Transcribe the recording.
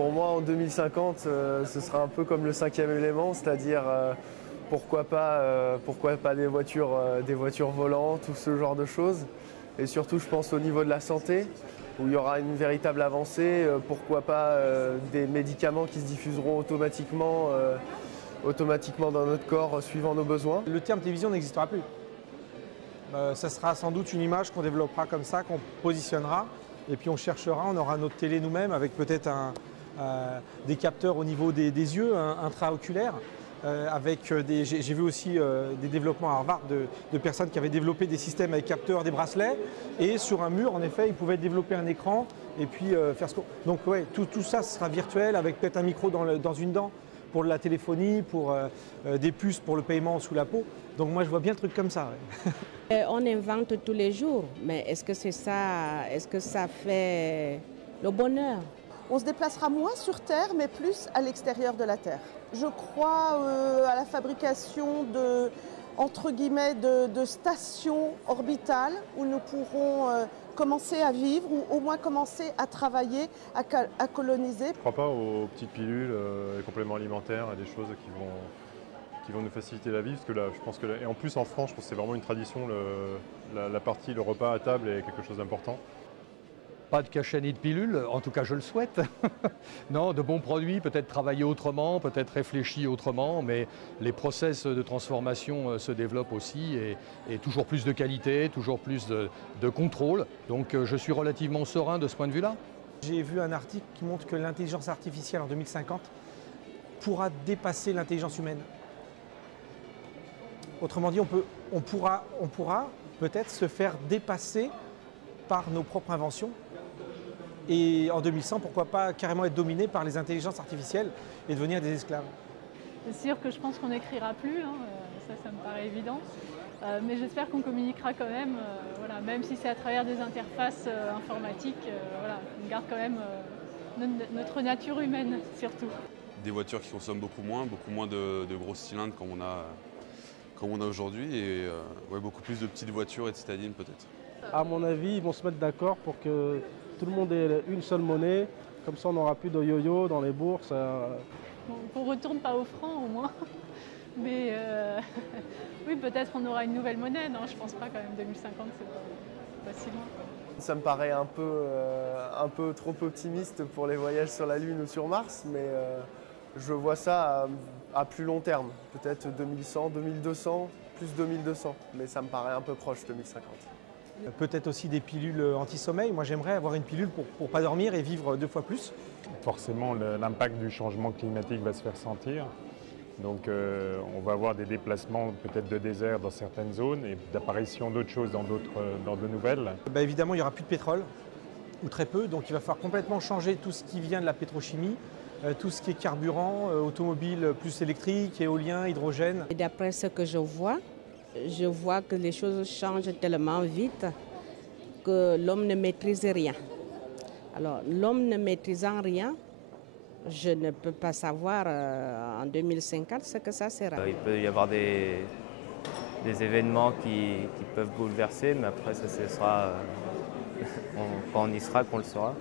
Pour moi, en 2050, ce sera un peu comme le cinquième élément, c'est-à-dire pourquoi pas des voitures volantes ou ce genre de choses. Et surtout, je pense au niveau de la santé, où il y aura une véritable avancée. Pourquoi pas des médicaments qui se diffuseront automatiquement dans notre corps, suivant nos besoins. Le terme télévision n'existera plus. Ça sera sans doute une image qu'on développera comme ça, qu'on positionnera, et puis on cherchera, on aura notre télé nous-mêmes avec peut-être des capteurs au niveau des yeux, intraoculaires. J'ai vu aussi des développements à Harvard de personnes qui avaient développé des systèmes avec capteurs, des bracelets, et sur un mur, en effet, ils pouvaient développer un écran et puis faire ce qu'on... Donc ouais, tout ça sera virtuel avec peut-être un micro dans une dent pour la téléphonie, pour des puces pour le paiement sous la peau. Donc moi, je vois bien le truc comme ça. Ouais. On invente tous les jours, mais est-ce que c'est ça, est-ce que ça fait le bonheur? On se déplacera moins sur Terre, mais plus à l'extérieur de la Terre. Je crois à la fabrication entre guillemets, de stations orbitales où nous pourrons commencer à vivre ou au moins commencer à travailler, à coloniser. Je ne crois pas aux petites pilules, les compléments alimentaires et des choses qui vont nous faciliter la vie. Parce que là, je pense que et en plus en France, je pense que c'est vraiment une tradition, la partie, le repas à table est quelque chose d'important. Pas de cachet ni de pilule, en tout cas je le souhaite. Non, de bons produits, peut-être travailler autrement, peut-être réfléchir autrement, mais les process de transformation se développent aussi et toujours plus de qualité, toujours plus de contrôle. Donc je suis relativement serein de ce point de vue-là. J'ai vu un article qui montre que l'intelligence artificielle en 2050 pourra dépasser l'intelligence humaine. Autrement dit, on pourra peut-être se faire dépasser par nos propres inventions. Et en 2100, pourquoi pas carrément être dominé par les intelligences artificielles et devenir des esclaves. C'est sûr que je pense qu'on n'écrira plus, hein, ça me paraît évident. Mais j'espère qu'on communiquera quand même, voilà, même si c'est à travers des interfaces informatiques, voilà, on garde quand même notre nature humaine surtout. Des voitures qui consomment beaucoup moins de gros cylindres comme on a aujourd'hui et ouais, beaucoup plus de petites voitures et de citadines peut-être. À mon avis, ils vont se mettre d'accord pour que tout le monde ait une seule monnaie, comme ça on n'aura plus de yo-yo dans les bourses. Bon, qu'on ne retourne pas au franc au moins, mais oui, peut-être on aura une nouvelle monnaie, non je pense pas quand même, 2050 c'est pas si loin. Ça me paraît un peu trop optimiste pour les voyages sur la Lune ou sur Mars, mais je vois ça à plus long terme, peut-être 2100, 2200, plus 2200, mais ça me paraît un peu proche 2050. Peut-être aussi des pilules anti-sommeil. Moi, j'aimerais avoir une pilule pour ne pas dormir et vivre 2 fois plus. Forcément, l'impact du changement climatique va se faire sentir. Donc, on va avoir des déplacements peut-être de désert dans certaines zones et d'apparition d'autres choses dans de nouvelles. Évidemment, il n'y aura plus de pétrole, ou très peu. Donc, il va falloir complètement changer tout ce qui vient de la pétrochimie, tout ce qui est carburant, automobile plus électrique, éolien, hydrogène. Et d'après ce que je vois que les choses changent tellement vite que l'homme ne maîtrise rien. Alors, l'homme ne maîtrisant rien, je ne peux pas savoir en 2050 ce que ça sera. Il peut y avoir des événements qui peuvent bouleverser, mais après, ça sera quand on y sera qu'on le saura.